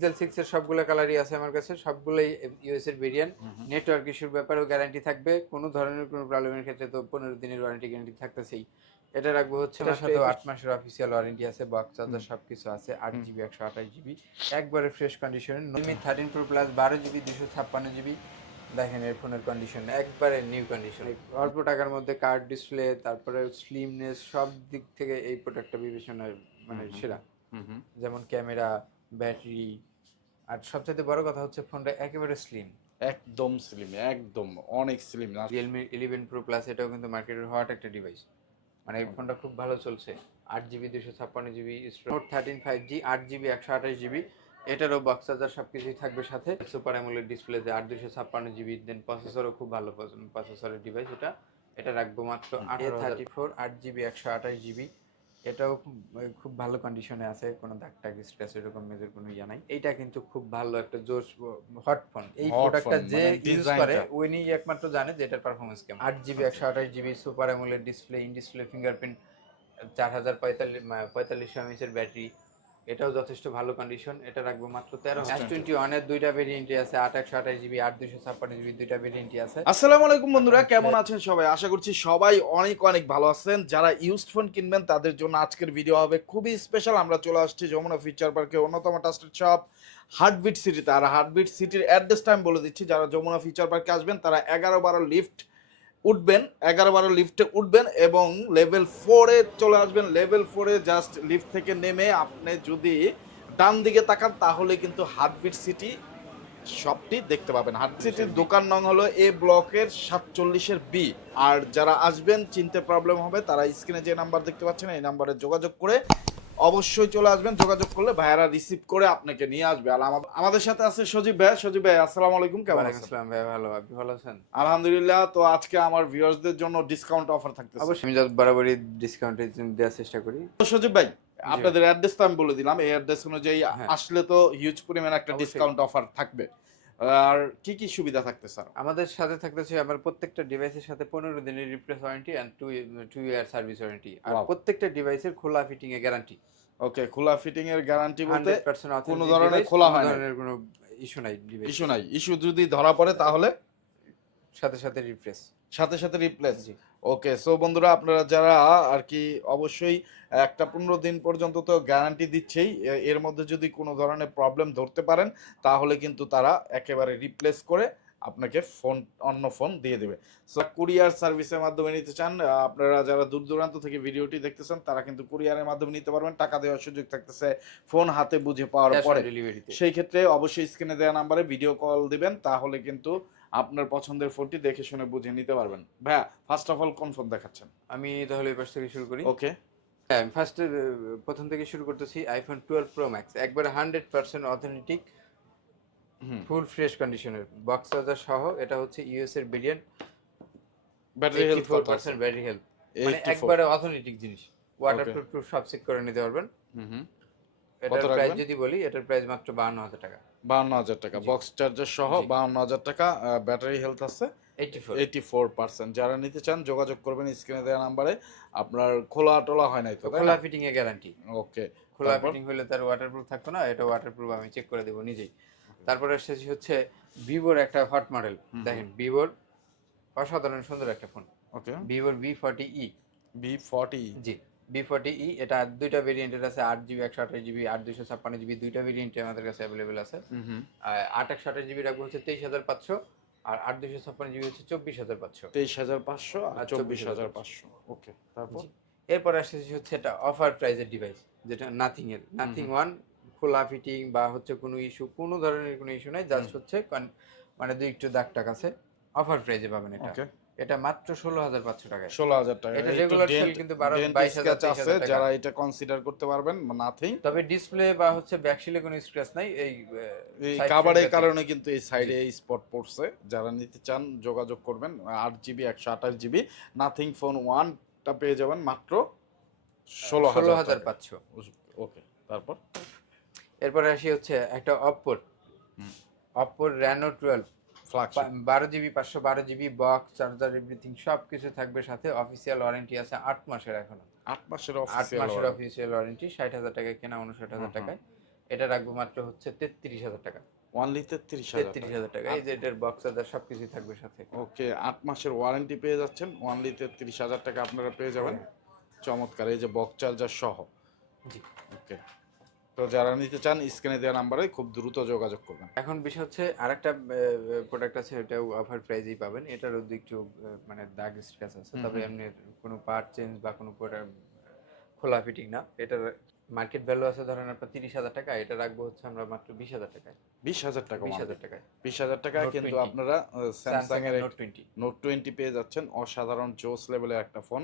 Pixel six এর সবগুলো কালারই আছে আমার কাছে সবগুলোই ইউএস এর ভেরিয়েন্ট নেটওয়ার্ক ইস্যুর ব্যাপারেও গ্যারান্টি থাকবে কোনো ধরনের কোনো প্রবলেমের ক্ষেত্রে তো পনেরো দিনের ওয়ারেন্টি গ্যারান্টি থাকতেছেই। এটা রাখব হচ্ছে এটার সাথে আট মাসের অফিসিয়াল ওয়ারেন্টি আছে বক্স চার্জার সবকিছু আছে আট জিবি একশো আঠাশ জিবি একবারে ফ্রেশ কন্ডিশনে নমি থার্টিন প্রো প্লাস বারো জিবি দুশো ছাপ্পান্ন জিবি দেখেন এর ফোনের কন্ডিশন একবারে নিউ কন্ডিশন অল্প টাকার মধ্যে কার্ড ডিসপ্লে তারপরে স্লিমনেস সব দিক থেকে এই প্রোডাক্টটা বিবেচনায় মানে। সেরা। যেমন ক্যামেরা ব্যাটারি আর সবচেয়ে বড় কথা হচ্ছে ফোনটা একেবারে স্লিম একদম স্লিম একদম অনেক slim Realme eleven pro plus এটাও কিন্তু মার্কেটের হট একটা ডিভাইস মানে এই ফোনটা খুব ভালো চলছে। আট জিবি দুশো ছাপ্পান্ন GB note thirteen five G আট জিবি একশো আঠাশ জিবি এটারও বক্স চার্জার সব কিছুই থাকবে সাথে। সুপার অ্যামোলেড ডিসপ্লেতে আট দুশো ছাপ্পান্ন জিবি দেন প্রসেসরও খুব ভালো প্রসেসরের ডিভাইস এটা। এটা রাখব মাত্র আট থার্টি ফোর আট জিবি একশো আঠাশ জিবি এটাও খুব ভালো কন্ডিশনে আছে কোনো দাগ টাগ স্ক্র্যাচ এরকম মেজর কোনো ইয়া নাই। এইটা কিন্তু খুব ভালো একটা জোশ হট ফোন এই প্রোডাক্টটা যে মানে ইউজ করে টা। উনি একমাত্র জানে যে এটার পারফরমেন্স কেমন। আট জিবি একশো আঠাশ GB super AMOLED display in display fingerprint চার হাজার পঁয়তাল্লিশ পঁয়তাল্লিশশো এমএসের ব্যাটারি এটাও যথেষ্ট ভালো কন্ডিশন এটা রাখব মাত্র তেরো। এস টোয়েন্টি ওয়ানের দুইটা ভেরিয়েন্টই আছে আট একশো আঠাশ জিবি আট দুশো ছাপ্পান্ন জিবি দুইটা ভেরিয়েন্টই আছে। আসসালামু আলাইকুম বন্ধুরা কেমন আছেন সবাই? আশা করছি সবাই অনেক অনেক ভালো আছেন। যারা ইউজড ফোন কিনবেন তাদের জন্য আজকের ভিডিও হবে খুবই স্পেশাল আমরা চলে আসছি যমুনা ফিচার পার্কে অন্যতম ট্রাস্টেড শপ হার্টবিট সিটিতে আর হার্টবিট সিটির অ্যাড্রেস টাইম বলে দিচ্ছি। যারা যমুনা ফিচার পার্কে আসবেন তারা এগারো বারো লিফট উঠবেন এগারো বারো লিফটে উঠবেন এবং লেভেল ফোরে চলে আসবেন। লেভেল ফোরে জাস্ট লিফট থেকে নেমে আপনি যদি ডান দিকে তাকান তাহলে কিন্তু হার্টবিট সিটি শপটি দেখতে পাবেন। হাট সিটির দোকান নং হলো এ ব্লকের সাতচল্লিশের বি আর যারা আসবেন চিনতে প্রবলেম হবে তারা স্ক্রিনে যে নাম্বার দেখতে পাচ্ছেন এই নাম্বারে যোগাযোগ করে অবশ্যই চলে আসবেন যোগাযোগ করলে ভাইয়ারা রিসিভ করে আপনাকে নিয়ে আসবে। আর আমাদের সাথে আছে সজীব ভাই। সজীব ভাই আসসালামু আলাইকুম কেমন আছেন? আসসালাম ভাই ভালো। আপনি ভালো আছেন? আলহামদুলিল্লাহ তো আজকে আমার ভিউয়ার্সদের জন্য ডিসকাউন্ট অফার থাকতেছে। অবশ্যই। আমি যত বরাবরই ডিসকাউন্টে দেওয়ার চেষ্টা করি। তো সজীব ভাই আপনাদের অ্যাড্রেস তো আমি বলে দিলাম। এই অ্যাড্রেস অনুযায়ী হ্যাঁ। আসলে তো হিউজ পরিমাণ একটা ডিসকাউন্ট অফার থাকবে। আর কি কি সুবিধা থাকতে স্যার আমাদের সাথে থাকতেছে আমার প্রত্যেকটা ডিভাইসের সাথে পনেরো দিনের replace warranty and two two year service warranty আর প্রত্যেকটা ডিভাইসের খোলা ফিটিং এর গ্যারান্টি ওকে খোলা ফিটিং এর গ্যারান্টি বলতে কোনো ধরনের খোলা হয় না। কোনো ইস্যু নাই ইস্যু নাই। ইস্যু যদি ধরা পড়ে তাহলে? সাথে সাথে রিপ্লেস সাথে সাথে রিপ্লেস জি। ওকে সো বন্ধুরা আপনারা যারা আর কি অবশ্যই একটা পনেরো দিন পর্যন্ত তো গ্যারান্টি দিচ্ছেই এর মধ্যে যদি কোনো ধরনের প্রবলেম ধরতে পারেন তাহলে কিন্তু তারা একেবারে রিপ্লেস করে আপনাকে ফোন অন্য ফোন দিয়ে দেবে। সো কুরিয়ার সার্ভিসের মাধ্যমে নিতে চান আপনারা যারা দূর দূরান্ত থেকে ভিডিওটি দেখতেছেন তারা কিন্তু কুরিয়ারের মাধ্যমে নিতে পারবেন। টাকা দেওয়ার সুযোগ থাকতেছে ফোন হাতে বুঝে পাওয়ার পরে। সেই ক্ষেত্রে অবশ্যই স্ক্রিনে দেওয়া নাম্বারে ভিডিও কল দিবেন তাহলে কিন্তু আপনার পছন্দের ফোনটি দেখে শুনে বুঝে নিতে পারবেন। ভাইয়া ফার্স্ট অফ অল কোন ফোন দেখাচ্ছেন? আমি তাহলে এবার থেকে শুরু করি। ওকে হ্যাঁ ফার্স্টে প্রথম থেকে শুরু করতেছি আইফোন টুয়েলভ প্রো ম্যাক্স একবারে হান্ড্রেড পার্সেন্ট অথেন্টিক হুম। ফুল ফ্রেশ কন্ডিশনের বক্স চার্জার সহ এটা হচ্ছে ইউএস এর variant battery health four percent battery health মানে একবারে অথেন্টিক জিনিস। ওয়াটার প্রুফ সব চেক করে নিতে পারবেন। এটার প্রাইস যদি বলি এটার প্রাইস মাত্র বাহান্ন হাজার টাকা। বাহান্ন হাজার টাকা। বক্স চার্জার সহ জি। বাহান্ন হাজার টাকা ব্যাটারি হেলথ আছে। Eighty four eighty four percent যারা নিতে চান যোগাযোগ করবেন স্ক্রিনে দেওয়া নাম্বারে আপনার খোলা টোলা হয় নাই তো খোলা ফিটিং এ গ্যারান্টি ওকে খোলা ফিটিং হলে তার ওয়াটার প্রুফ থাকতো না এটা ওয়াটার প্রুফ আমি চেক করে দেবো নিজেই। তারপরে এসেছি হচ্ছে ভিভোর একটা হট মডেল দেখেন ভিভোর অসাধারণ সুন্দর একটা ফোন ওকে ভিভোর V forty E V forty G. V forty E এটা দুইটা ভেরিয়েন্টের আছে আট জিবি একশো আঠাশ জিবি আট দুশো ছাপ্পান্ন জিবি দুইটা ভেরিয়েন্টে আমাদের কাছে অ্যাভেলেবেল আছে। আট একশো আঠাশ জিবি রাখব হচ্ছে তেইশ হাজার পাঁচশো আর আট দুশো ছাপ্পান্ন জিবি হচ্ছে চব্বিশ হাজার পাঁচশো। তেইশ হাজার পাঁচশো আর চব্বিশ হাজার পাঁচশো। ওকে তারপর? এরপর আসতেছি হচ্ছে এটা অফার প্রাইজের ডিভাইস যেটা নাথিং এর। নাথিং ওয়ান খোলা ফিটিং বা হচ্ছে কোনো ইস্যু কোনো ধরনের কোনো ইস্যু নাই জাস্ট হচ্ছে মানে দুই একটু দাগ টাক আছে। অফার প্রাইজে পাবেন এটা। এটা মাত্র ষোলো হাজার পাঁচশো টাকায়। ষোলো হাজার টাকা। এটা dent- sale কিন্তু বারো- বাইশ হাজার, আছে যারা এটা কনসিডার করতে পারবেন নাথিং তবে ডিসপ্লে বা হচ্ছে ব্যাকশিলে কোনো স্ক্র্যাচ নাই এই কাভারের কারণে কিন্তু এই সাইডে এই স্পট পড়ছে। যারা নিতে চান যোগাযোগ করবেন আট জিবি একশো আঠাশ জিবি নাথিং ফোন ওয়ানটা পেয়ে যাবেন মাত্র ষোলো ষোলো হাজার পাঁচশো। ওকে তারপর? এরপরে আসি হচ্ছে একটা অপ্পোর। অপ্পোর র্যানো টুয়েলভ বারো জিবি পাঁচশো বারো জিবি বক্স চার্জার এভরিথিং সব কিছু থাকবে সাথে অফিসিয়াল ওয়ারেন্টি আছে আট মাসের এখনও। আট মাসের আট মাসের অফিসিয়াল ওয়ারেন্টি ষাট হাজার টাকায় কেনা উনষাট হাজার টাকায়। এটা রাখব মাত্র হচ্ছে তেত্রিশ হাজার টাকা। ওয়ানলি তেত্রিশ তেত্রিশ হাজার টাকা। এই যে এটার বক্স চার্জার সবকিছুই থাকবে সাথে। ওকে আট মাসের ওয়ারেন্টি পেয়ে যাচ্ছেন। ওয়ানলি তেত্রিশ হাজার টাকা আপনারা পেয়ে যাবেন। চমৎকার এই যে বক্স চার্জার সহ। জি। ওকে তো যারা নিতে চান স্ক্রিনে দেওয়া নাম্বারে খুব দ্রুত যোগাযোগ করবেন। এখন বিষয় হচ্ছে আরেকটা প্রোডাক্ট আছে এটাও অফার প্রাইজেই পাবেন। এটারও একটু মানে দাগ স্ক্র্যাচ আছে। তবে এমনি কোনো পার্ট চেঞ্জ বা কোনো product খোলা ফিটিং না। এটার মার্কেট ভ্যালু আছে ধরেন আপনার তিরিশ হাজার টাকা। এটা রাখব হচ্ছে আমরা মাত্র বিশ হাজার টাকায়। বিশ হাজার টাকা বিশ হাজার টাকায়। বিশ হাজার টাকায় কিন্তু আপনারা স্যামসাং এর নোট টোয়েন্টি নোট টোয়েন্টি পেয়ে যাচ্ছেন। অসাধারণ জোস লেভেলের একটা ফোন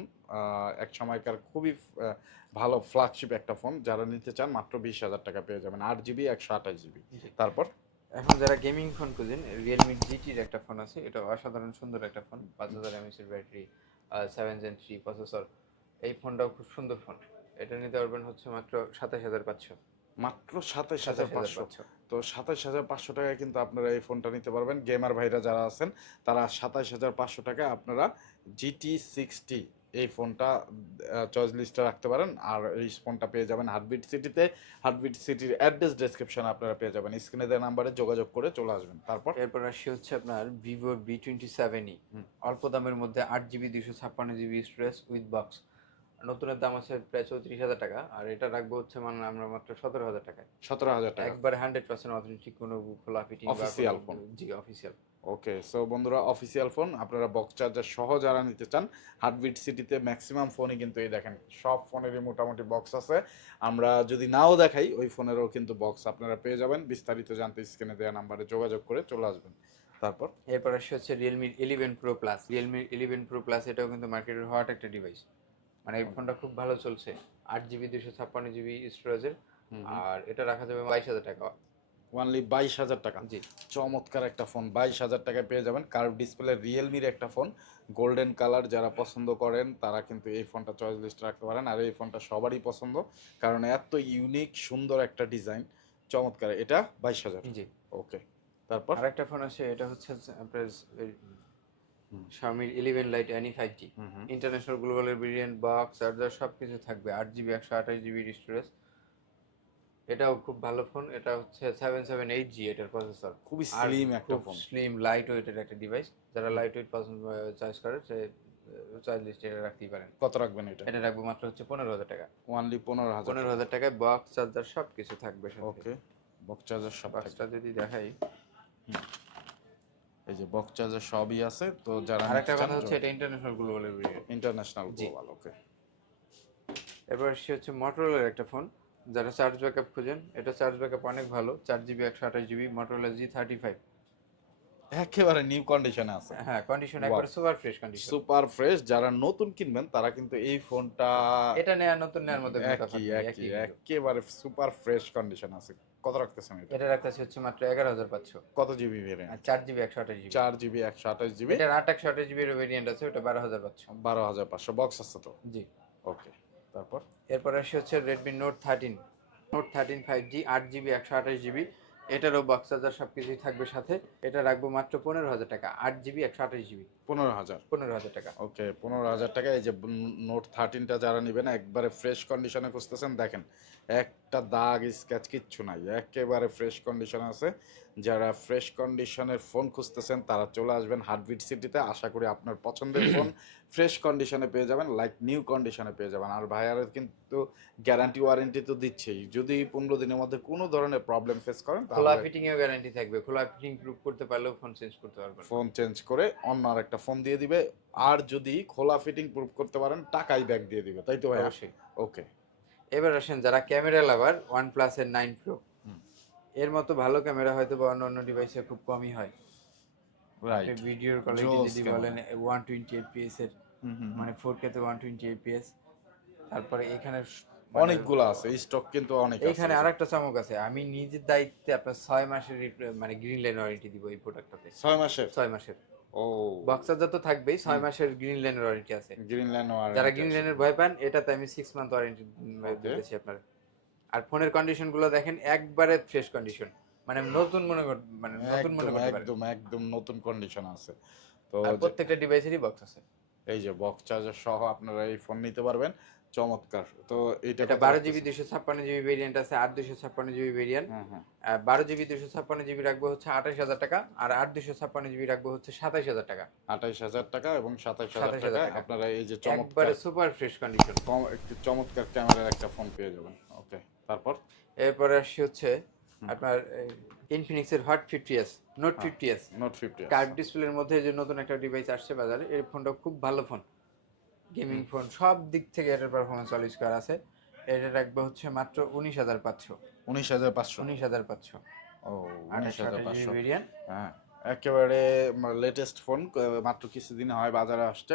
এক সময়কার খুবই ভালো ফ্ল্যাগশিপ একটা ফোন যারা নিতে চান মাত্র বিশ হাজার টাকা পেয়ে যাবেন। আট জিবি একশো আঠাশ জিবি তারপর? এখন যারা গেমিং ফোন খুঁজেন রিয়েলমি জিটির একটা ফোন আছে। এটা অসাধারণ সুন্দর একটা ফোন পাঁচ হাজার এমএস এর battery seven gen three processor এই ফোনটাও খুব সুন্দর ফোন এটা নিতে পারবেন হচ্ছে মাত্র সাতাশ হাজার পাঁচশো। মাত্র সাতাশ হাজার পাঁচশো। তো সাতাশ হাজার পাঁচশো টাকায় কিন্তু আপনারা এই ফোনটা নিতে পারবেন। গেমার ভাইরা যারা আছেন তারা সাতাশ হাজার পাঁচশো টাকায় আপনারা জিটি সিক্সটি এই ফোনটা চয়েস লিস্টে রাখতে পারেন। আর এই ফোনটা পেয়ে যাবেন হার্টবিট সিটিতে হার্টবিট সিটির অ্যাড্রেস ডেসক্রিপশন আপনারা পেয়ে যাবেন। স্ক্রিনে দেওয়া নাম্বারে যোগাযোগ করে চলে আসবেন। তারপর? এরপর আসি হচ্ছে আপনার Vivo V twenty seven E হুম। অল্প দামের মধ্যে আট জিবি দুশো ছাপ্পান্ন জিবি স্টোরেজ উইথ বক্স নতুনের দাম আছে প্রায় চৌত্রিশ হাজার টাকা। আর এটা রাখব হচ্ছে মানে আমরা মাত্র সতেরো হাজার টাকায়। সতেরো হাজার টাকা। একবারে হান্ড্রেড পার্সেন্ট অথেন্টিক কোনো খোলা ফিটিং Official phone। জি অফিসিয়াল ওকে সো বন্ধুরা অফিসিয়াল ফোন আপনারা বক্স চার্জার সহ যারা নিতে চান হার্টবিট সিটিতে ম্যাক্সিমাম ফোনই কিন্তু এই দেখেন সব ফোনেরই মোটামুটি বক্স আছে। আমরা যদি নাও দেখাই ওই ফোনেরও কিন্তু বক্স আপনারা পেয়ে যাবেন। বিস্তারিত জানতে স্ক্রিনে দেওয়া নাম্বারে যোগাযোগ করে চলে আসবেন। তারপর? এরপর আসছে হচ্ছে Realme eleven pro plus Realme eleven pro plus এটাও কিন্তু মার্কেটের হট একটা ডিভাইস মানে এই ফোনটা খুব ভালো চলছে। আট জিবি দুশো ছাপ্পান্ন জিবি স্টোরেজের আর এটা রাখা যাবে বাইশ হাজার টাকা। ওয়ানলি বাইশ হাজার টাকা। জি। চমৎকার একটা ফোন বাইশ হাজার টাকায় পেয়ে যাবেন। কার্ভ ডিসপ্লে রিয়েলমির একটা ফোন গোল্ডেন কালার যারা পছন্দ করেন তারা কিন্তু এই ফোনটা চয়েস লিস্টে রাখতে পারেন। আর এই ফোনটা সবারই পছন্দ কারণ এত ইউনিক সুন্দর একটা ডিজাইন চমৎকার এটা বাইশ হাজার। জি। ওকে তারপর? আরেকটা ফোন আছে এটা হচ্ছে আপনার হুম। Eleven lite NE five G. International গ্লোবালের variant box charger সব কিছু থাকবে। আট জিবি একশো আঠাশ জিবি স্টোরেজ এটাও খুব ভালো ফোন এটা হচ্ছে সেভেন সেভেন এইট জি এটার প্রসেসর খুবই স্লিম একটা ফোন স্লিম লাইট ওয়েটের একটা ডিভাইস যারা লাইট ওয়েট পছন্দ চয়েস করে সে চয়েস লিস্টে এটা রাখতেই পারেন। কত রাখবেন এটা? এটা রাখব মাত্র হচ্ছে পনেরো হাজার টাকা। ওয়ানলি পনেরো হাজার পনেরো হাজার টাকায় বক্স চার্জার সব কিছু থাকবে ওকে বক্স চার্জার সব। বক্সটা যদি দেখাই। এই যে বক্স চার্জার সবই আছে তো যারা আরেকটা কথা হচ্ছে এটা international variant international global okay এরপর সে হচ্ছে মোটরোলার একটা ফোন যারা চার্জ ব্যাকআপ খুঁজেন এটা চার্জ ব্যাকআপ অনেক ভালো। চার জিবি একশো আঠাশ GB Motorola G thirty five একেবারে নিউ কন্ডিশনে আছে। হ্যাঁ কন্ডিশন. একবার super fresh condition super fresh যারা নতুন কিনবেন তারা কিন্তু এই ফোনটা এটা নেওয়া নতুন নেওয়ার মধ্যে একই একই একেবারে সুপার ফ্রেশ কন্ডিশন আছে। কত রাখতেছেন এটা? এটা রাখতেছে হচ্ছে মাত্র এগারো হাজার পাঁচশো। কত জিবি ভেরিয়েন্ট আর চার জিবি একশো আঠাশ জিবি। চার জিবি একশো আঠাশ জিবি। এটার আট একশো আঠাশ জিবির ভেরিয়েন্ট আছে ওটা বারো হাজার পাঁচশো। বারো হাজার পাঁচশো। বক্স আছে তো? জি। ওকে তারপর? এরপর আসি হচ্ছে Redmi note thirteen note thirteen five G আট জিবি একশো আঠাশ জিবি এটারও বক্স চার্জার সব কিছুই থাকবে সাথে। এটা রাখব মাত্র পনেরো হাজার টাকা। আট জিবি একশো আঠাশ জিবি পনেরো হাজার? পনেরো হাজার টাকা। ওকে পনেরো হাজার টাকা। এই যে নোট থার্টিনটা যারা নেবেন একবারে ফ্রেশ কন্ডিশনে খুঁজতেছেন দেখেন। একটা দাগ স্ক্যাচ কিচ্ছু নাই। একেবারে ফ্রেশ কন্ডিশন আছে। যারা ফ্রেশ কন্ডিশনের ফোন খুঁজতেছেন তারা চলে আসবেন হার্টবিট সিটিতে আশা করি আপনার পছন্দের ফোন ফ্রেশ কন্ডিশনে পেয়ে যাবেন লাইক নিউ কন্ডিশনে পেয়ে যাবেন। আর ভাইয়ার কিন্তু গ্যারান্টি ওয়ারেন্টি তো দিচ্ছেই। যদি পনেরো দিনের মধ্যে কোনো ধরনের প্রবলেম ফেস করেন খোলা তাহলে ফিটিং এও গ্যারান্টি থাকবে। খোলা ফিটিং প্রুফ করতে পারলেও ফোন চেঞ্জ করতে পারবেন। ফোন চেঞ্জ করে অন্য আর একটা ফোন দিয়ে দিবে। আর যদি খোলা ফিটিং প্রুফ করতে পারেন টাকাই ব্যাক দিয়ে দিবে। তাই তো ভাই ওকে এবার আসেন যারা ক্যামেরা লাভার ওয়ান প্লাস এর নাইন প্রো এর মতো ভালো ক্যামেরা হয়তো বা অন্য অন্য ডিভাইসে খুব কমই হয়। ভিডিওর কোয়ালিটি যদি। বলেন ওয়ান টোয়েন্টি এফপিএস এর মানে ফোর কে তে ওয়ান টোয়েন্টি এফপিএস তারপরে এখানে মানে অনেকগুলো আছে স্টক কিন্তু অনেক। এখানে আরেকটা চমক আছে আমি নিজের দায়িত্বে আপনার ছয় মাসের মানে গ্রিন লাইন ওয়ারেন্টি দিব এই প্রোডাক্টটাতে ছয় মাসের? ছয় মাসের। ও। বক্সার তো থাকবেই ছয় মাসের গ্রিন লাইন ওয়ারেন্টি আছে। গ্রিন ল্যান্ড যারা গ্রিন লাইনের ভয় পান এটাতে আমি সিক্স মান্থ ওয়ারেন্টি. দিতেছি আপনার। আর ফোনের কন্ডিশনগুলো দেখেন একবারে ফ্রেশ কন্ডিশন মানে নতুন মনে কর- মানে নতুন মনে করতে একদম একদম নতুন কন্ডিশন আছে। তো প্রত্যেকটা ডিভাইসেরই বক্স আছে। এই যে বক্স চার্জার সহ আপনারা এই ফোন নিতে পারবেন। চমৎকার। তো এটা এটা বারো জিবি দুশো ছাপ্পান্ন জিবি ভেরিয়েন্ট আছে আট দুশো ছাপ্পান্ন জিবি ভেরিয়েন্ট হ্যাঁ হ্যাঁ। বারো জিবি দুশো ছাপ্পান্ন জিবি রাখব হচ্ছে আঠাশ হাজার টাকা আর আট দুশো ছাপ্পান্ন জিবি রাখব হচ্ছে সাতাশ হাজার টাকা। আঠাইশ হাজার টাকা এবং সাতাইশ হাজার টাকা। আপনারা এই যে চমৎকার সুপার ফ্রেশ কন্ডিশন একটু চমৎকার ক্যামেরার একটা ফোন পেয়ে যাবেন। ওকে তারপর? এরপরে আসছি হচ্ছে আপনার ইনফিনিক্সের হট ফিফটি এস নোট হ্যাঁ। Fifty S note fifty curve ডিসপ্লের মধ্যে যে নতুন একটা ডিভাইস আসছে বাজারে এই ফোনটা খুব ভালো ফোন গেমিং ফোন সব দিক থেকে এটার পারফরমেন্স অল স্কোয়ার আছে। এটা রাখবে হচ্ছে মাত্র উনিশ হাজার পাঁচশো। উনিশ হাজার পাঁচশো? উনিশ হাজার পাঁচশো। ও উনিশ হাজার পাঁচশো। হ্যাঁ একেবারে লেটেস্ট ফোন মাত্র কিছুদিন হয় বাজারে আসছে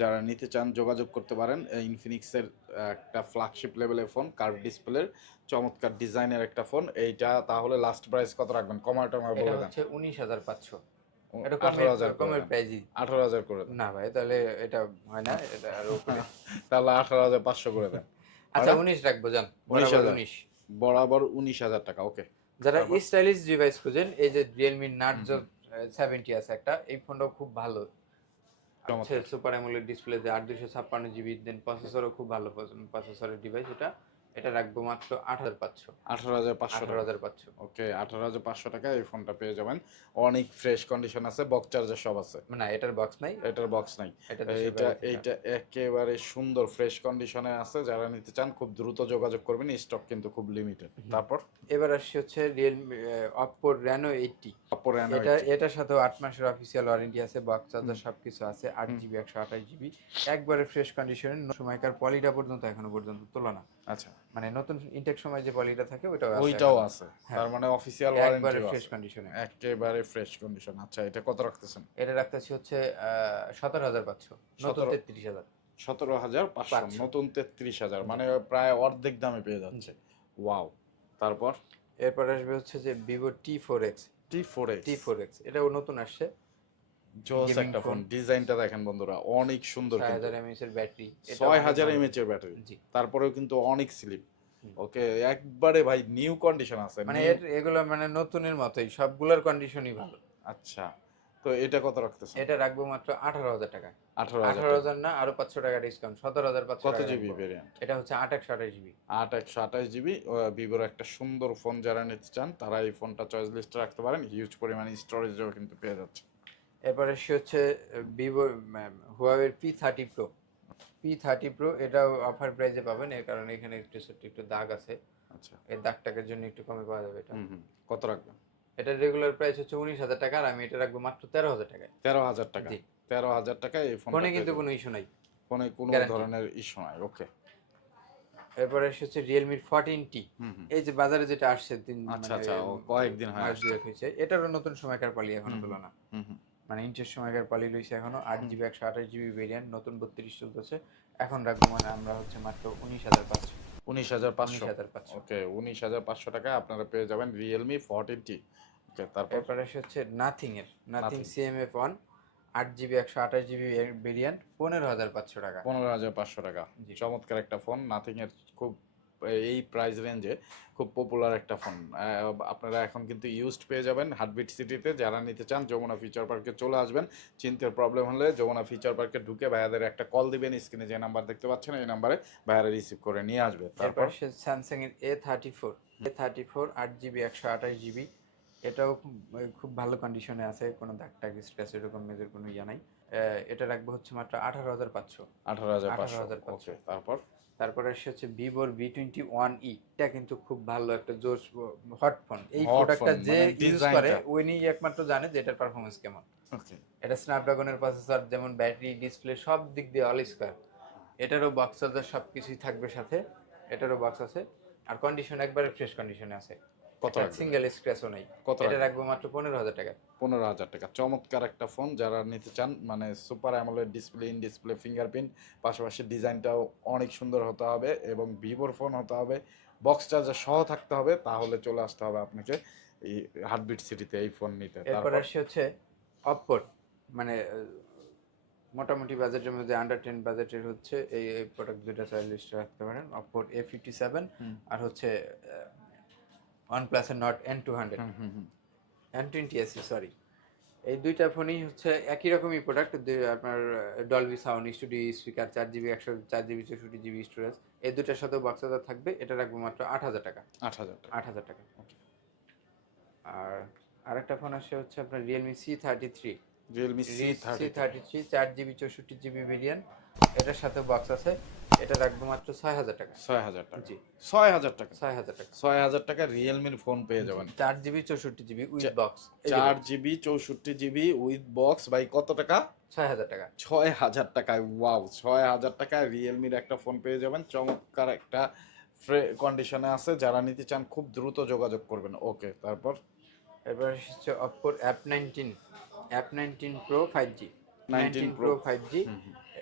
যারা নিতে চান যোগাযোগ করতে পারেন। ইনফিনিক্সের একটা ফ্ল্যাগশিপ লেভেলের ফোন কার্ভ ডিসপ্লের চমৎকার ডিজাইনের একটা ফোন এইটা তাহলে লাস্ট প্রাইস কত রাখবেন? কমার টমার বলে দেন। উনিশ হাজার পাঁচশো। এটা আঠারো হাজার কমের কমের প্রাইজই। আঠারো হাজার করে না ভাই তাহলে এটা হয় না এটা আরও তাহলে আঠারো হাজার পাঁচশো করে দেন। আচ্ছা উনিশ রাখব যান 19,000 উনিশ। বরাবর উনিশ হাজার টাকা ওকে। যারা স্টাইলিশ ডিভাইস খুঁজেন এই যে রিয়েলমি নার্জো সেভেন্টি আছে একটা এই ফোনটাও খুব ভালো। সুপার অ্যামোলেড আট দুশো ছাপ্পান্ন জিবি দেন প্রসেসরও খুব ভালো প্রসেসরের ডিভাইস এটা। এটা রাখব মাত্র হাজার পাঁচশো। আঠারো হাজার পাঁচশো আঠারো হাজার পাঁচশো। ওকে আঠারো হাজার পাঁচশো টাকা এই ফোনটা পেয়ে যাবেন। অনেক ফ্রেশ কন্ডিশন আছে বক্স চার্জার সব আছে। না এটার বক্স নাই। এটার বক্স নাই। এটা এইটা একেবারে সুন্দর ফ্রেশ কন্ডিশনে আছে। যারা নিতে চান খুব দ্রুত যোগাযোগ করবেন। স্টক কিন্তু খুব লিমিটেড তারপর? এবার আসছে হচ্ছে রিয়েলমি অপোর র্যানো এইটটি অপর এটা এটার সাথেও আট মাসের অফিসিয়াল ওয়ারেন্টি আছে বক্স চার্জার সবকিছু আছে আট। জিবি একশো আঠাশ জিবি একবারে ফ্রেশ কন্ডিশনে সময়কার পলিটা পর্যন্ত এখনও পর্যন্ত তোলা না আচ্ছা। মানে নতুন ইনটেক সময় যে পলিটা থাকে ওটাও আছে ওইটাও আছে। হ্যাঁ। তার মানে অফিসিয়াল একবারে ফ্রেশ কন্ডিশনে একেবারে ফ্রেশ কন্ডিশন আচ্ছা এটা কত রাখতেছেন? এটা রাখতেছি হচ্ছে সতেরো হাজার পাঁচশো। নতুন 17 তেত্রিশ হাজার। সতেরো হাজার পাঁচশো। নতুন তেত্রিশ হাজার। মানে প্রায় অর্ধেক দামে পেয়ে যাচ্ছে। ওয়াও তারপর? এরপর আসবে হচ্ছে যে Vivo T four X T four X T four X এটাও নতুন আসছে। জোস একটা ফোন ডিজাইনটা দেখেন বন্ধুরা অনেক সুন্দর ছয়। হাজার এমএস এর ব্যাটারি ছয় হাজার এমএচ এর ব্যাটারি। তারপরেও কিন্তু অনেক স্লিপ। ওকে একবারে ভাই নিউ কন্ডিশন আছে মানে এগুলো মানে নতুনের মতোই সবগুলোর কন্ডিশনই ভালো। আচ্ছা। তো এটা কত রাখতেছেন? এটা রাখব মাত্র আঠারো হাজার টাকা। আঠারো আঠারো হাজার না আরও পাঁচশো টাকা ডিসকাউন্ট সতেরো হাজার পাঁচশো কত জিবি ভেরিয়েন্ট এটা হচ্ছে আট একশো আঠাশ জিবি আট একশো আঠাশ জিবি ভিভোর একটা সুন্দর ফোন যারা নিতে চান তারা এই ফোনটা চয়েস লিস্টে রাখতে পারেন। হিউজ পরিমাণে স্টোরেজও কিন্তু পেয়ে যাচ্ছে এরপরে সে হচ্ছে Vivo হুয়াওয়ের P thirty pro P thirty pro এটাও অফার প্রাইসে পাবেন এর কারণে এখানে একটু একটু দাগ আছে। আচ্ছা। এই দাগটাকের জন্য একটু কমে পাওয়া যাবে এটা। কত রাখবেন? এটার রেগুলার প্রাইস হচ্ছে উনিশ হাজার টাকা আর আমি এটা রাখব মাত্র তেরো হাজার টাকায়। তেরো হাজার টাকা। তেরো হাজার টাকা এই ফোন কিন্তু কোনো ইস্যু নাই। ফোনে কোনো ধরনের ইস্যু নাই ওকে এরপরে এসে হচ্ছে রিয়েলমির ফোরটিন টি এই যে বাজারে যেটা আসছে তিন আচ্ছা, মানে আচ্ছা, কয়েকদিন হয় হয়েছে। এটারও নতুন সময়কার পালি এখনও হুম হুম মানে ইঞ্চের সময়কার পালি লইছে এখনও আট। জিবি একশো আঠাশ জিবি ভেরিয়েন্ট নতুন বত্রিশ চলতেছে। এখন রাখব মানে আমরা হচ্ছে মাত্র উনিশ হাজার পাঁচশো। উনিশ হাজার পাঁচশো। ওকে উনিশ হাজার পাঁচশো টাকা আপনারা পেয়ে যাবেন রিয়েলমি ফোরটিন টি ওকে তারপর? হচ্ছে নাথিং এর নাথিং। সিএমএফ ওয়ান আট জিবি একশো আঠাশ জিবি ভেরিয়েন্ট পনেরো হাজার পাঁচশো টাকা। পনেরো হাজার পাঁচশো টাকা। চমৎকার একটা ফোন নাথিং এর খুব এই প্রাইস রেঞ্জে খুব পপুলার একটা ফোন আপনারা এখন কিন্তু ইউজড পেয়ে যাবেন হার্টবিট সিটিতে যারা নিতে চান যমুনা ফিচার পার্কে চলে আসবেন। চিন্তার প্রবলেম হলে যমুনা ফিচার পার্কে ঢুকে ভাইয়াদের একটা কল দিবেন স্ক্রিনে যে নাম্বার দেখতে পাচ্ছেন এই নাম্বারে ভাইয়ারা রিসিভ করে নিয়ে আসবে। তারপর? স্যামসাং এর A thirty four A thirty four আট জিবি একশো আঠাশ জিবি এটাও খুব ভালো কন্ডিশনে আছে। কোনো দাগ টাগ স্ক্র্যাচ এরকম মেজর কোনো ইয়া নাই। এটা রাখব হচ্ছে মাত্র আঠারো হাজার পাঁচশো। আঠারো হাজার পাঁচশো। 18,500 ওকে তারপর? তারপরে এসে হচ্ছে ভিভোর ভি টোয়েন্টি ওয়ান ই এটা কিন্তু খুব ভালো একটা জোশ হট ফোন এই প্রোডাক্টটা যে মানে ইউজ করে টা। উনি একমাত্র জানে যে এটার পারফরমেন্স কেমন। এটা স্ন্যাপড্রাগনের প্রসেসর যেমন ব্যাটারি ডিসপ্লে সব দিক দিয়ে অল স্কোয়ার এটারও বক্স আছে সব কিছুই থাকবে সাথে। এটারও বক্স আছে। আর কন্ডিশন একবারে ফ্রেশ কন্ডিশনে আছে। কত? সিঙ্গেল স্ক্র্যাচও নাই। কত এটা রাখব? মাত্র পনেরো হাজার টাকা। পনেরো হাজার টাকা। চমৎকার একটা ফোন যারা নিতে চান মানে super AMOLED display in display fingerprint পাশাপাশি ডিজাইনটাও অনেক সুন্দর হতে হবে এবং ভিভোর ফোন হতে হবে। বক্স চার্জার সহ থাকতে হবে তাহলে চলে আসতে হবে আপনাকে এই হার্টবিট সিটিতে এই ফোন নিতে। তারপর আসছে হচ্ছে অপর মানে মোটামুটি বাজেটের মধ্যে আন্ডার টেন বাজেটের হচ্ছে এই এই প্রোডাক্ট দুটো চাইলে লিস্টে রাখতে পারেন অপর এ ফিফটি সেভেন আর হচ্ছে ওয়ান প্লাসের Nord N two hundred. N twenty SE sorry এই দুইটা ফোনই হচ্ছে একই রকমই প্রোডাক্ট আপনার ডলবি সাউন্ড স্টুডিও স্পিকার চার জিবি একশো চার জিবি চৌষট্টি জিবি স্টোরেজ এই দুটার সাথেও বক্স থাকবে এটা রাখব মাত্র আট হাজার টাকা। আট হাজার আট হাজার টাকা। আর আরেকটা ফোন আসে হচ্ছে আপনার Realme C thirty three Realme C thirty three চার জিবি চৌষট্টি জিবি ভেরিয়েন্ট এটার সাথে বক্স আছে। এটা রাখব মাত্র ছয় হাজার টাকা। ছয় হাজার টাকা। জি। ছয় হাজার টাকা। ছয় হাজার টাকা। ছয় হাজার টাকা রিয়েলমির ফোন পেয়ে যাবেন। চার জিবি চৌষট্টি জিবি উইথ বক্স চার জিবি চৌষট্টি জিবি উইথ বক্স বাই কত টাকা? ছয় হাজার টাকা। ছয় হাজার টাকায় ওয়াও ছয় হাজার টাকায় রিয়েলমির একটা ফোন পেয়ে যাবেন। চমৎকার একটা কন্ডিশনে আছে। যারা নিতে চান খুব দ্রুত যোগাযোগ করবেন। ওকে তারপর? এবার হচ্ছে অপোর F nineteen F nineteen pro five G 19 nineteen pro five G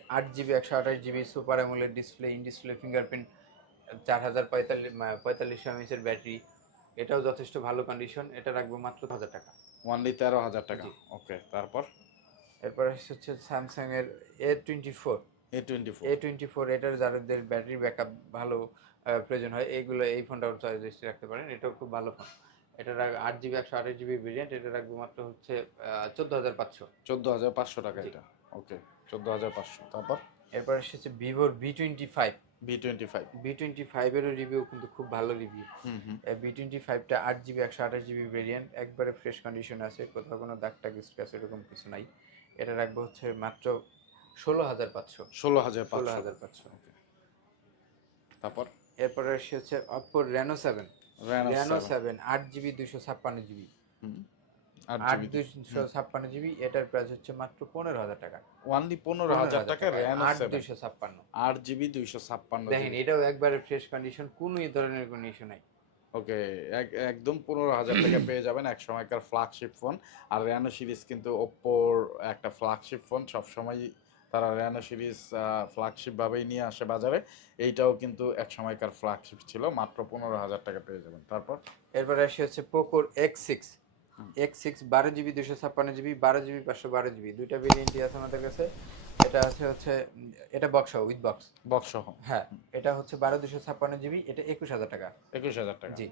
আট জিবি একশো আঠাশ GB super AMOLED display in display fingerprint চার হাজার পঁয়তাল্লিশ পঁয়তাল্লিশ এমএসের ব্যাটারি। এটাও যথেষ্ট ভালো কন্ডিশন এটা রাখব মাত্র হাজার টাকা। ওয়ানলি তেরো হাজার টাকা। ওকে তারপর? এরপর হচ্ছে স্যামসাং এর A twenty four A twenty four A twenty four এটার যাদের ব্যাটারি ব্যাকআপ ভালো প্রয়োজন হয় এইগুলো এই ফোনটাও দৃষ্টি রাখতে পারেন এটাও খুব ভালো ফোন এটা রাখ- আট জিবি একশো আঠাশ জিবি ভেরিয়েন্ট এটা রাখব মাত্র হচ্ছে চোদ্দ হাজার পাঁচশো। চোদ্দ হাজার পাঁচশো টাকা এটা। ওকে চোদ্দ হাজার পাঁচশো। তারপর? এরপর এসেছে ভিভোর V twenty five V twenty five V twenty ফাইভেরও review কিন্তু খুব ভালো রিভিউ বি টোয়েন্টি ফাইভটা আট জিবি একশো আঠাশ জিবি ভেরিয়েন্ট একবারে ফ্রেশ কন্ডিশন আছে কোথাও কোনো দাগ টাগ স্ক্র্যাচ এরকম কিছু নাই। এটা রাখব হচ্ছে মাত্র ষোলো হাজার পাঁচশো। ষোলো হাজার ষোলো হাজার পাঁচশো তারপর? এরপরে এসেছে Oppo Reno seven Reno seven আট জিবি দুশো ছাপ্পান্ন জিবি আট আট দুশো ছাপ্পান্ন জিবি এটার প্রাইস হচ্ছে মাত্র পনেরো হাজার টাকা। ওয়ানলি পনেরো হাজার টাকা র্যানো আট দুশো ছাপ্পান্ন। আট জিবি দুইশো ছাপ্পান্ন দেখেন এটাও একবারে ফ্রেশ কন্ডিশন কোনো ধরনের কোনো ইস্যু নাই। ওকে একদম পনেরো হাজার টাকা পেয়ে যাবেন এক সময়কার ফ্ল্যাগশিপ ফোন আর র্যানো সিরিজ কিন্তু ওপ্পোর একটা ফ্ল্যাগশিপ ফোন সবসময় তারা র্যানো সিরিজ নিয়ে আসে বাজারে। এইটাও কিন্তু এক সময়কার ফ্ল্যাগশিপ ছিল। মাত্র পনেরো হাজার টাকা পেয়ে যাবেন। তারপর? এরপরে আসে হচ্ছে পোকোর এক্স সিক্স। এক্স সিক্স বারো জিবি দুশো ছাপ্পান্ন জিবি বারো জিবি পাঁচশো বারো জিবি। দুইটা ভেরিয়েন্টই আছে আমাদের কাছে। এটা আছে হচ্ছে এটা বক্স উইথ বক্স বক্স সহ। হ্যাঁ এটা হচ্ছে বারো দুশো ছাপ্পান্ন জিবি এটা একুশ হাজার টাকা। একুশ হাজার টাকা। জি।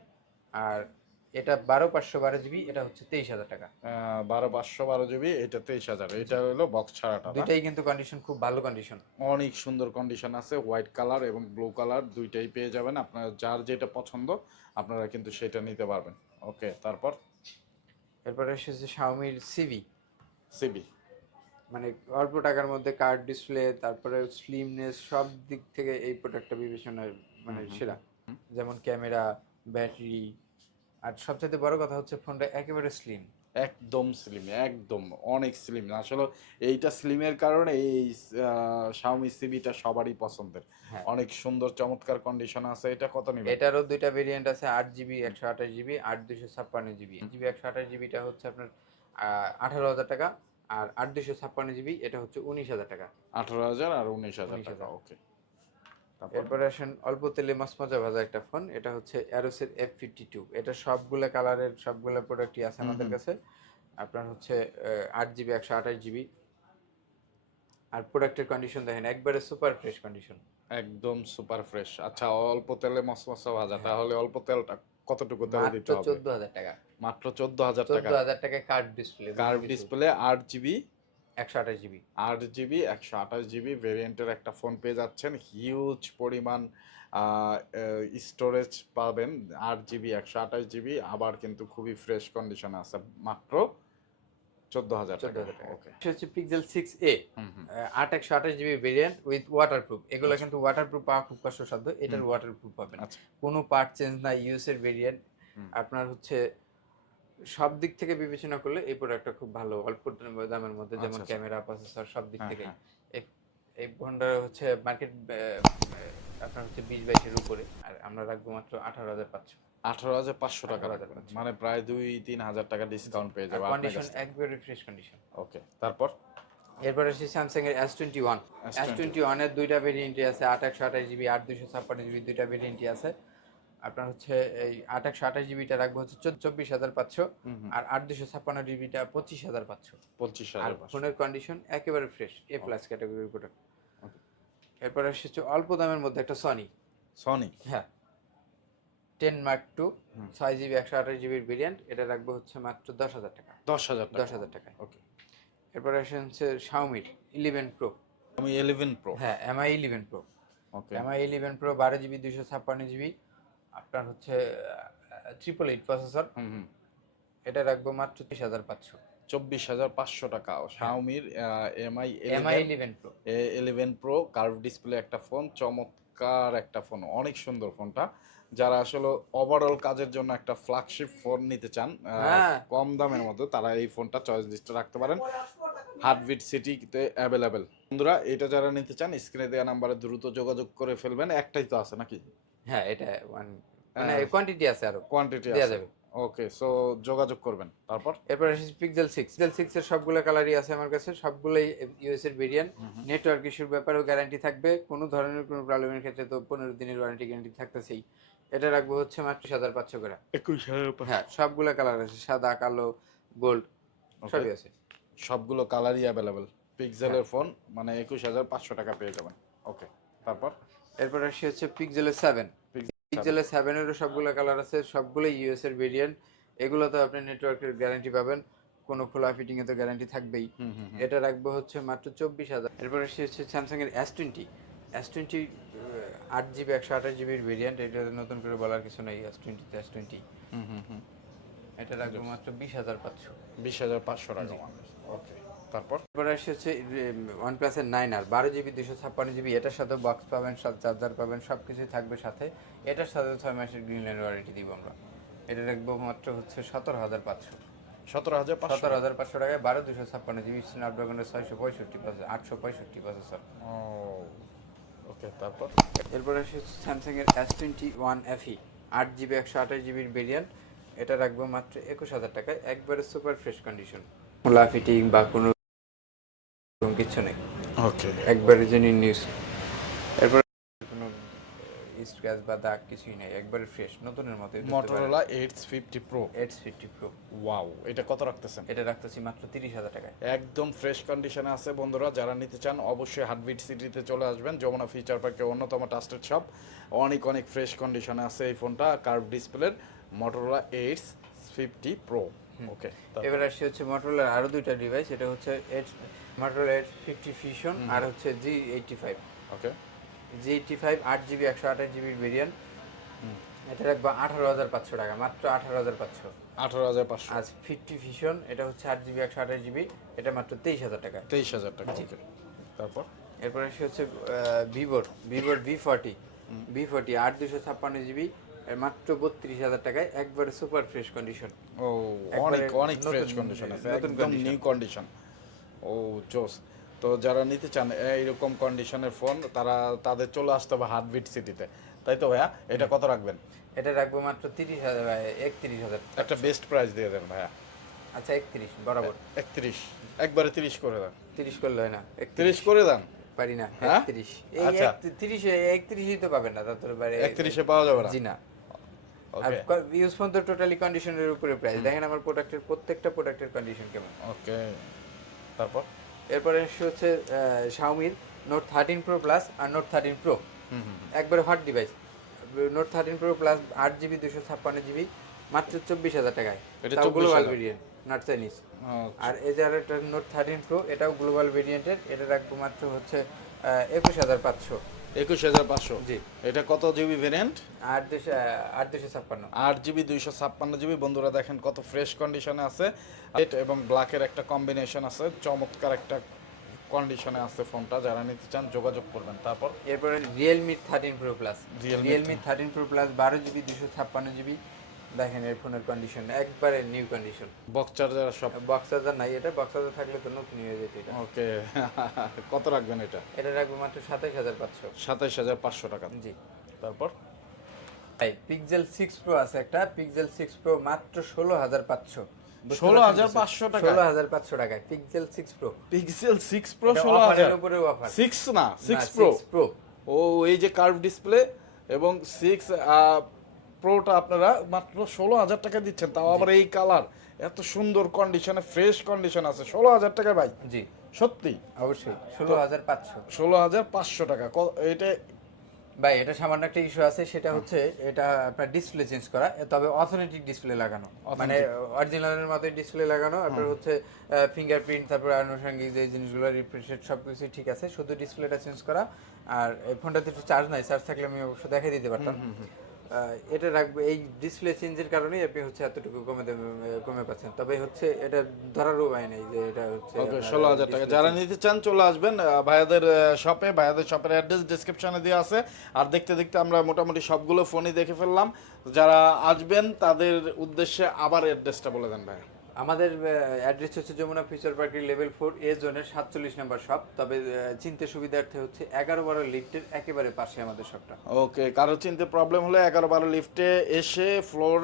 আর এটা বারো পাঁচশো বারো জিবি এটা হচ্ছে তেইশ হাজার টাকা। বারো পাঁচশো বারো জিবি এটা তেইশ হাজার। এটা হলো বক্স ছাড়াটা? দুইটাই কিন্তু কন্ডিশন খুব ভালো কন্ডিশন অনেক সুন্দর কন্ডিশন আছে হোয়াইট কালার এবং ব্লু কালার দুইটাই পেয়ে যাবেন। আপনার যার যেটা পছন্দ আপনারা কিন্তু সেটা নিতে পারবেন। ওকে তারপর? এরপরে এসেছে শাওমির সিভি সিভি মানে অল্প টাকার মধ্যে কার্ড ডিসপ্লে তারপরে স্লিমনেস সব দিক থেকে এই প্রোডাক্টটা বিবেচনার মানে। সেরা। যেমন ক্যামেরা ব্যাটারি আর সবচেয়ে বড় কথা হচ্ছে ফোনটা একেবারে স্লিম একদম স্লিম একদম অনেক স্লিম আসলে এইটা স্লিমের কারণে এই শাওমি সিবিটা সবারই পছন্দের। হ্যাঁ। অনেক সুন্দর চমৎকার কন্ডিশন আছে। এটা কত নিবে এটারও দুইটা ভেরিয়েন্ট আছে আট জিবি একশো আঠাশ জিবি আট দুশো ছাপ্পান্ন জিবি জিবি একশো আঠাশ জিবিটা হচ্ছে আপনার আঠারো হাজার টাকা। আর আট দুশো ছাপ্পান্ন জিবি এটা হচ্ছে উনিশ হাজার টাকা। আঠারো হাজার আর উনিশ হাজার 19,000 টাকা ওকে এরপরে আসেন অল্প তেলে মাছ মজা ভাজা একটা ফোন এটা হচ্ছে অ্যারোসের এফ ফিফটি টু এটা সবগুলো কালারের সবগুলো প্রোডাক্টই আছে আমাদের কাছে। আপনার হচ্ছে আট জিবি একশো আঠাশ জিবি। আর প্রোডাক্টের কন্ডিশন দেখেন একবারে সুপার ফ্রেশ কন্ডিশন একদম সুপার ফ্রেশ আচ্ছা অল্প তেলে মশমশা ভাজা তাহলে অল্প তেলটা কতটুকু তেল দিতে হবে? চোদ্দ হাজার টাকা। মাত্র চোদ্দ হাজার টাকা। চোদ্দ হাজার টাকা কার্ড ডিসপ্লে কার্ভ ডিসপ্লে আট জিবি একশো আঠাশ জিবি। আট জিবি একশো আঠাশ জিবি ভেরিয়েন্টের একটা ফোন পেয়ে যাচ্ছেন। হিউজ পরিমাণ স্টোরেজ পাবেন। আট জিবি একশো আঠাশ জিবি আবার কিন্তু খুবই ফ্রেশ কন্ডিশন আছে। মাত্র চোদ্দ হাজার টাকা। ওকে হচ্ছে পিক্সেল সিক্স এ আট একশো আঠাশ জিবি ভেরিয়েন্ট উইথ ওয়াটারপ্রুফ এগুলো কিন্তু ওয়াটারপ্রুফ পাওয়া খুব কষ্টসাধ্য। এটার। ওয়াটারপ্রুফ পাবেন। আচ্ছা। কোনো পার্ট চেঞ্জ না ইউএস এর ভেরিয়েন্ট আপনার হচ্ছে সব দিক থেকে বিবেচনা করলে এই প্রোডাক্টটা খুব ভালো। অল্প দামের মধ্যে যেমন আচ্ছা, আচ্ছা। ক্যামেরা প্রসেসর সব দিক হ্যাঁ, থেকে। হ্যাঁ। এই ফোনটা হচ্ছে মার্কেট আপনার হচ্ছে বিশ বাইশের উপরে। আর আমরা রাখব মাত্র আঠারো হাজার পাঁচশো। আঠারো হাজার পাঁচশো টাকা 18,500 মানে প্রায় দুই তিন হাজার টাকা ডিসকাউন্ট পেয়ে যাবে কন্ডিশন একবারে ফ্রেশ কন্ডিশন ওকে তারপর? এরপরে আসছে স্যামসাং এর S twenty one S twenty ওয়ানের দুইটা ভেরিয়েন্টই আছে আট একশো আঠাশ জিবি আট দুশো ছাপ্পান্ন জিবি দুইটা ভেরিয়েন্টই আছে। আপনার হচ্ছে এই আট একশো আঠাশ জিবিটা রাখব হচ্ছে চব্বিশ হাজার পাঁচশো আর আট দুশো ছাপ্পান্ন জিবিটা পঁচিশ হাজার পাঁচশো। পঁচিশ হাজার ফোনের কন্ডিশন একেবারে ফ্রেশ এ প্লাস ক্যাটাগরির প্রোডাক্ট এরপরে এসেছে অল্প দামের মধ্যে একটা সনি সনি হ্যাঁ। টেন মার্ক টু ছয় জিবি একশো আঠাশ জিবির ভেরিয়েন্ট এটা রাখব হচ্ছে মাত্র দশ হাজার টাকা। দশ হাজার দশ হাজার টাকা ওকে এরপরে আসে হচ্ছে শাওমির ইলেভেন প্রো আমি ইলেভেন প্রো হ্যাঁ Mi eleven pro okay Mi eleven pro বারো জিবি দুশো ছাপ্পান্ন জিবি আপনার হচ্ছে ট্রিপল এইট প্রসেসর এটা রাখব মাত্র ত্রিশ হাজার পাঁচশো। চব্বিশ হাজার পাঁচশো টাকা। শাওমির Mi Mi eleven pro eleven pro curve display একটা ফোন চমৎকার একটা ফোন অনেক সুন্দর ফোনটা যারা আসলে ওভারঅল কাজের জন্য একটা ফ্ল্যাগশিপ ফোন নিতে চান হ্যাঁ। কম দামের মধ্যে তারা এই ফোনটা চয়েস লিস্টে রাখতে পারেন। হার্টবিট সিটিতে অ্যাভেলেবেল বন্ধুরা এটা যারা নিতে চান স্ক্রিনে দেওয়া নাম্বারে দ্রুত যোগাযোগ করে ফেলবেন। একটাই তো আছে নাকি? হ্যাঁ এটা মানে হ্যাঁ। কোয়ান্টিটি আছে আরও। কোয়ান্টিটি দেওয়া যাবে। ওকে সো যোগাযোগ করবেন। তারপর? এরপর আসে পিক্সেল সিক্স পিক্সেল সিক্স এর সবগুলো কালারই আছে আমার কাছে সবগুলোই ইউএস এর ভেরিয়েন্ট নেটওয়ার্ক ইস্যুর ব্যাপারেও গ্যারান্টি থাকবে। কোনো ধরনের কোনো প্রবলেমের ক্ষেত্রে তো পনেরো দিনের ওয়ারেন্টি গ্যারান্টি থাকতেছেই। এটা রাখব হচ্ছে মাত্র হাজার পাঁচশো করে। একুশ হ্যাঁ সবগুলো কালার আছে সাদা কালো গোল্ড সবই আছে। সবগুলো কালারই অ্যাভেলেবেল পিক্সেলের ফোন মানে একুশ হাজার পাঁচশো টাকা পেয়ে যাবেন। ওকে তারপর? এরপর আসি হচ্ছে পিক্সেলের সেভেন পিক্সেলের সেভেনেরও সবগুলো কালার আছে সবগুলো ইউএস এর ভেরিয়েন্ট এগুলো তো আপনি নেটওয়ার্কের গ্যারান্টি পাবেন কোনো খোলা ফিটিং এ তো গ্যারান্টি থাকবেই। এটা রাখব হচ্ছে মাত্র চব্বিশ হাজার। এরপর আসি হচ্ছে স্যামসাং এর এস টোয়েন্টি এস টোয়েন্টি আট জিবি একশো আঠাশ জিবির ভেরিয়েন্ট এটা নতুন করে বলার কিছু নেই এস টোয়েন্টিতে এস টোয়েন্টি হুম হুম হুম। এটা রাখব মাত্র বিশ হাজার পাঁচশো। বিশ হাজার পাঁচশো টাকা ওকে তারপর? এরপর আসি হচ্ছে ওয়ান প্লাসের নাইন আর বারো জিবি দুশো ছাপ্পান্ন জিবি এটার সাথে বক্স পাবেন চার্জার পাবেন সব কিছুই থাকবে সাথে। এটার সাথে ছয় মাসের গ্রিন ল্যান্ড ওয়ারেন্টি দিব আমরা। এটা রাখব মাত্র হচ্ছে সতেরো হাজার পাঁচশো। সতেরো হাজার সতেরো হাজার পাঁচশো টাকায় বারো দুশো ছাপ্পান্ন জিবি স্ন্যাপড্রাগনের ছয়শো পঁয়ষট্টি প্রসেসর আটশো পঁয়ষট্টি প্রসেসর ওকে তারপর? এরপরে আসে স্যামসাং এর এস টোয়েন্টি ওয়ান এফি আট জিবি একশো আঠাশ জিবির ভেরিয়েন্ট এটা রাখব মাত্র একুশ হাজার টাকায় একবারে সুপার ফ্রেশ কন্ডিশন খোলা ফিটিং বা কোনো রকম কিছু নেই। ওকে। একবারে জেনুইন নিউজ এরপরে কোনো স্ক্র্যাচ বা দাগ কিছুই নেই একবারে ফ্রেশ নতুনের মতো Motorola edge fifty pro edge fifty pro wow এটা কত রাখতেছেন? এটা রাখতেছি মাত্র তিরিশ হাজার টাকায়। একদম ফ্রেশ কন্ডিশনে আছে বন্ধুরা যারা নিতে চান অবশ্যই হার্টবিট সিটিতে চলে আসবেন যমুনা ফিচার পার্কে অন্যতম ট্রাস্টেড শপ অনেক অনেক ফ্রেশ কন্ডিশনে আছে এই ফোনটা কার্ভ ডিসপ্লের Motorola edge fifty pro okay এবার আসছে হচ্ছে মোটরোলার আরও দুইটা ডিভাইস এটা হচ্ছে edge Motorola edge fifty fusion আর হচ্ছে G eighty five okay G eighty five আট জিবি একশো আঠাশ জিবির ভেরিয়েন্ট এটা রাখব আঠারো হাজার পাঁচশো টাকা মাত্র আঠারো হাজার পাঁচশো। আঠারো হাজার পাঁচশো। আজ ফিফটি ফিশন এটা হচ্ছে আট জিবি একশো আঠাশ জিবি এটা মাত্র তেইশ হাজার টাকা। তেইশ হাজার টাকা তারপর? এরপরে সে হচ্ছে ভিভোর ভিভোর ভি ফর্টি ভি ফর্টি আট দুশো ছাপ্পান্ন জিবি মাত্র বত্রিশ হাজার টাকায় একবারে সুপার ফ্রেশ কন্ডিশন ও অনেক অনেক ফ্রেশ কন্ডিশন আছে একদম নিউ কন্ডিশন ও জোস। তো যারা নিতে চান এইরকম কন্ডিশনের ফোন তারা তাদের চলে আসতে হবে হার্টবিট সিটিতে তাই তো ভাইয়া? এটা কত রাখবেন? এটা রাখব মাত্র তিরিশ হাজার একত্রিশ হাজার একটা বেস্ট প্রাইস দিয়ে দেন ভাইয়া। আচ্ছা একত্রিশ বরাবর। একত্রিশ। একবারে তিরিশ করে দেন। তিরিশ করলে হয় না তিরিশ করে দেন? পারি না হ্যাঁ? একত্রিশ। আচ্ছা। তিরিশ একত্রিশই তো পাবেন না তার বাইরে একত্রিশে পাওয়া যাবে না? জি না। ইউজ ফোন তো টোটালি কন্ডিশনের উপরে প্রাইস দেখেন আমার প্রোডাক্টের প্রত্যেকটা প্রোডাক্টের কন্ডিশন কেমন। ওকে তারপর? এরপরে হচ্ছে শাওমির নোট থার্টিন প্রো প্লাস আর নোট থার্টিন প্রো একবারে hot device note thirteen pro plus আট জিবি দুশো ছাপ্পান্ন জিবি মাত্র চব্বিশ হাজার টাকায়। এটা এটাও গ্লোবাল ভেরিয়েন্ট নট চাইনিজ আর এই যে আরেকটা নোট থার্টিন প্রো এটাও গ্লোবাল ভেরিয়েন্টের এটা রাখব মাত্র হচ্ছে একুশ হাজার পাঁচশো। একুশ হাজার পাঁচশো। জি। এটা কত জিবি ভেরিয়েন্ট আট দুশো আট দুশো ছাপ্পান্ন। আট জিবি দুইশো ছাপ্পান্ন জিবি। বন্ধুরা দেখেন কত ফ্রেশ কন্ডিশনে আছে। রেড এবং ব্ল্যাকের একটা কম্বিনেশন আছে। চমৎকার একটা কন্ডিশনে আছে ফোনটা যারা নিতে চান যোগাযোগ করবেন। তারপর এরপরে Realme thirteen pro plus Realme thirteen pro plus বারো জিবি দুশো ছাপ্পান্ন জিবি। দেখেন এর ফোনের কন্ডিশন একবারে নিউ কন্ডিশন বক্স চার্জার সব। বক্স চার্জার নাই এটা বক্স চার্জার থাকলে তো নতুন হয়ে যেত এটা। ওকে কত রাখবেন এটা? এটা রাখব মাত্র সাতাইশ হাজার পাঁচশো। সাতাইশ হাজার পাঁচশো টাকা। জি। তারপর? তাই পিক্সেল সিক্স প্রো আছে একটা পিক্সেল সিক্স প্রো মাত্র ষোলো হাজার পাঁচশো। ষোলো হাজার পাঁচশো টাকা ষোলো হাজার পাঁচশো টাকায় pixel six pro pixel six pro ষোলো হাজার। উপরে অফার সিক্স না সিক্স প্রো প্রো ও এই যে কার্ভ ডিসপ্লে এবং সিক্স প্রোটা আপনারা মাত্র ষোলো হাজার টাকা দিচ্ছেন। তাও আবার এই কালার। এত সুন্দর কন্ডিশনে ফ্রেশ কন্ডিশন আছে। ষোলো হাজার টাকা ভাই? জি। সত্যি? অবশ্যই। ষোলো হাজার পাঁচশো। ষোলো হাজার পাঁচশো টাকা। এটা ভাই এটা সামান্য একটা ইস্যু আছে। সেটা হচ্ছে এটা আপনার ডিসপ্লে চেঞ্জ করা। তবে অথেন্টিক ডিসপ্লে লাগানো। মানে অরিজিনালের মতোই ডিসপ্লে লাগানো। আপনার হচ্ছে ফিঙ্গারপ্রিন্ট তারপরে আনুষঙ্গিক যে জিনিসগুলো রিফ্রেশেড সব কিছুই ঠিক আছে। শুধু ডিসপ্লেটা চেঞ্জ করা। আর এই ফোনটাতে একটু চার্জ নাই। চার্জ থাকলে আমি অবশ্য দেখাই দিতে পারতাম। এটা রাখবে। এই ডিসপ্লে চেঞ্জের কারণেই আপনি হচ্ছে এতটুকু কমে কমে পাচ্ছেন। তবে হচ্ছে এটা ধরার উপায় নেই যে এটা হচ্ছে ওকে ষোলো হাজার টাকা। যারা নিতে চান চলে আসবেন ভাইয়াদের শপে ভাইয়াদের শপের অ্যাড্রেস ডিসক্রিপশনে দেওয়া আছে। আর দেখতে দেখতে আমরা মোটামুটি সবগুলো ফোনই দেখে ফেললাম। যারা আসবেন তাদের উদ্দেশ্যে আবার অ্যাড্রেসটা বলে দেন ভাই আমাদের অ্যাড্রেস হচ্ছে যমুনা ফিচার পার্কের লেভেল ফোর এ জোনের সাতচল্লিশ নাম্বার শপ তবে চিনতে সুবিধার্থে হচ্ছে এগারো বারো লিফটের একেবারে পাশে আমাদের শপটা ওকে কারও চিনতে প্রবলেম হলে এগারো বারো লিফটে এসে ফ্লোর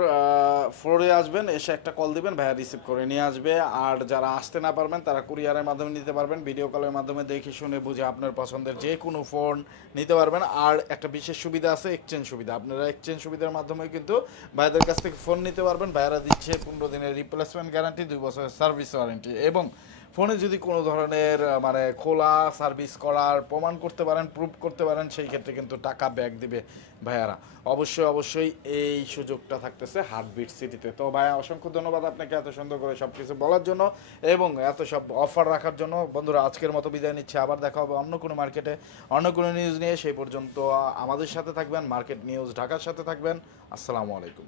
ফ্লোরে আসবেন, এসে একটা কল দিবেন, ভাইয়া রিসিভ করে নিয়ে আসবে। আর যারা আসতে না পারবেন, তারা কুরিয়ারের মাধ্যমে নিতে পারবেন ভিডিও কলের মাধ্যমে দেখে শুনে বুঝে আপনার পছন্দের যে কোনো ফোন নিতে পারবেন। আর একটা বিশেষ সুবিধা আছে এক্সচেঞ্জ সুবিধা। আপনারা এক্সচেঞ্জ সুবিধার মাধ্যমে কিন্তু ভাইদের কাছ থেকে ফোন নিতে পারবেন। ভাইয়ারা দিচ্ছে পনেরো দিনের রিপ্লেসমেন্ট গ্যারান্টি দুই বছরের সার্ভিস ওয়ারেন্টি এবং ফোনে যদি কোনো ধরনের মানে খোলা সার্ভিস করার প্রমাণ করতে পারেন প্রুভ করতে পারেন, সেই ক্ষেত্রে কিন্তু টাকা ব্যাক দিবে ভাইয়ারা। অবশ্যই অবশ্যই এই সুযোগটা থাকতেছে হার্টবিট সিটিতে তো ভাইয়া, অসংখ্য ধন্যবাদ আপনাকে এত সুন্দর করে সব কিছু বলার জন্য এবং এত সব অফার রাখার জন্য। বন্ধুরা, আজকের মতো বিদায় নিচ্ছে। আবার দেখা হবে অন্য কোনো মার্কেটে অন্য কোনো নিউজ নিয়ে। সেই পর্যন্ত আমাদের সাথে থাকবেন মার্কেট নিউজ ঢাকার সাথে থাকবেন। আসসালামু আলাইকুম।